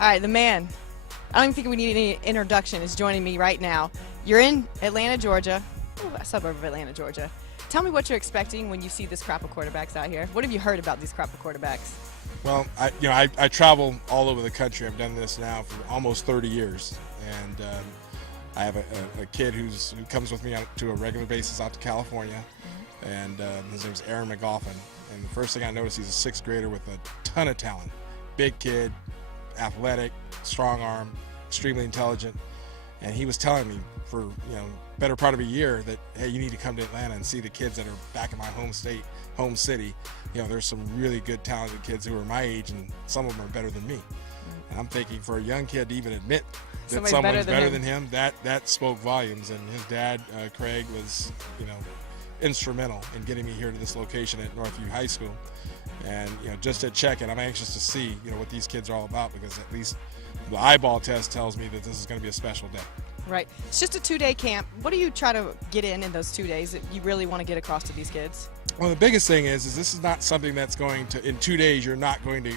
All right, the man, I don't even think we need any introduction, is joining me right now. You're in Atlanta, Georgia, a suburb of Atlanta, Georgia. Tell me what you're expecting when you see this crop of quarterbacks out here. What have you heard about these crop of quarterbacks? Well, I travel all over the country. I've done this now for almost 30 years, and I have a kid who comes with me out to a regular basis out to California, and his name's Aaron McGoffin. And the first thing I noticed, he's a sixth grader with a ton of talent. Big kid, athletic, strong arm, extremely intelligent. And he was telling me for better part of a year that, hey, you need to come to Atlanta and see the kids that are back in my home state, home city. There's some really good talented kids who are my age, and some of them are better than me. And I'm thinking, for a young kid to even admit that someone's better than him, that spoke volumes. And his dad, Craig, was instrumental in getting me here to this location at Northview High School. And just to check it, I'm anxious to see what these kids are all about, because at least the eyeball test tells me that this is going to be a special day. Right. It's just a 2-day camp. What do you try to get in those 2 days that you really want to get across to these kids? Well, the biggest thing is this is not something that's going to, in 2 days, you're not going to,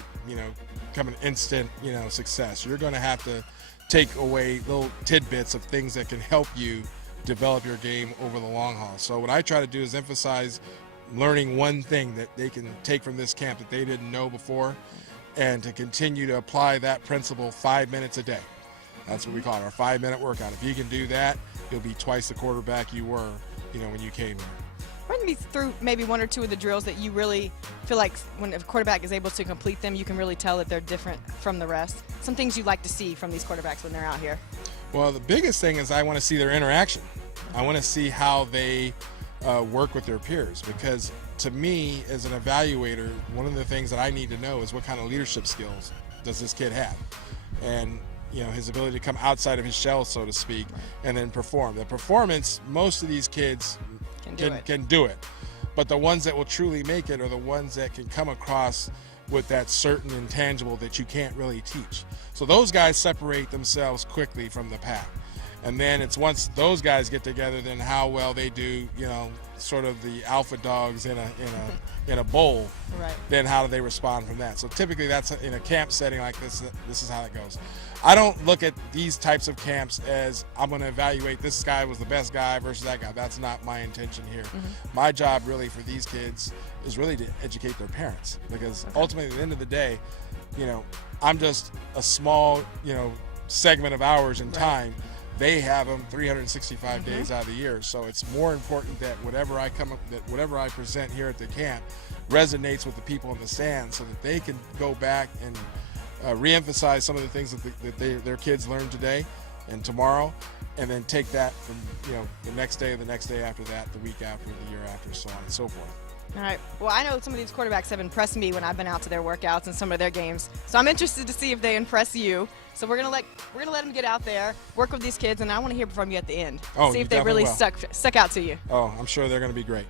come an instant, success. You're going to have to take away little tidbits of things that can help you develop your game over the long haul. So what I try to do is emphasize learning one thing that they can take from this camp that they didn't know before, and to continue to apply that principle 5 minutes a day. That's what we call it, our 5-minute workout. If you can do that, you'll be twice the quarterback you were, when you came here. Run me through maybe one or two of the drills that you really feel like when a quarterback is able to complete them, you can really tell that they're different from the rest. Some things you like to see from these quarterbacks when they're out here. Well, the biggest thing is I want to see their interaction. I want to see how they work with their peers, because to me, as an evaluator, one of the things that I need to know is what kind of leadership skills does this kid have, and his ability to come outside of his shell, so to speak, and then perform. The performance, most of these kids can do it, but the ones that will truly make it are the ones that can come across with that certain intangible that you can't really teach. So those guys separate themselves quickly from the pack. And then it's once those guys get together, then how well they do, sort of the alpha dogs in a bowl. Right. Then how do they respond from that? So typically that's in a camp setting like this. This is how it goes. I don't look at these types of camps as I'm going to evaluate this guy was the best guy versus that guy. That's not my intention here. My job really for these kids is really to educate their parents, because ultimately at the end of the day, I'm just a small, segment of hours in time. They have them 365 days out of the year. So it's more important that whatever I present here at the camp resonates with the people in the stands, so that they can go back and re-emphasize some of the things that their kids learned today and tomorrow, and then take that from the next day, the next day after that, the week after, the year after, so on and so forth. All right. Well, I know some of these quarterbacks have impressed me when I've been out to their workouts and some of their games. So I'm interested to see if they impress you. So we're gonna let them get out there, work with these kids, and I want to hear from you at the end. Oh, see if they really stuck out to you. Oh, I'm sure they're going to be great.